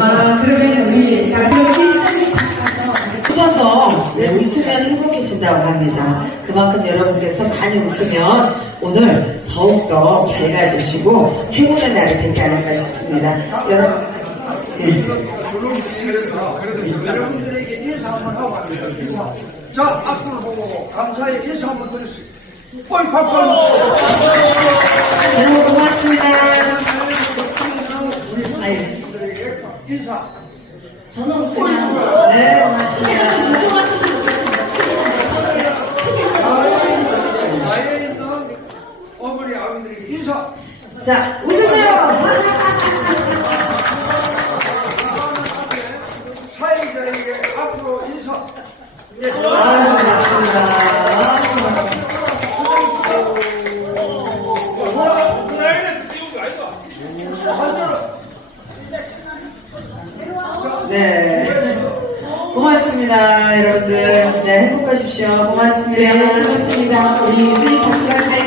아, 그러면 우리 남편이 웃어서 네, 웃으면 행복해진다고 합니다. 그만큼 여러분께서 많이 웃으면 오늘 더욱더 밝아지시고 행운의 날이 되지 않을까 싶습니다. 여러분. 네. 여러분들에게 인사 한번 하고 갑니다. 자, 앞으로 보고 감사의 인사 한번 드릴 수 있어요. 꼴 박수 한번 네. 분들에게 인사. 저는 그냥 네 고맙습니다. 어머니, 아버님들에게 인사. 자 웃으세요. 사회자에게 앞으로 인사. 예. 아유 고맙습니다. 네. 고맙습니다, 여러분들. 네, 행복하십시오. 고맙습니다. 네, 고맙습니다. 우리 수익 가수가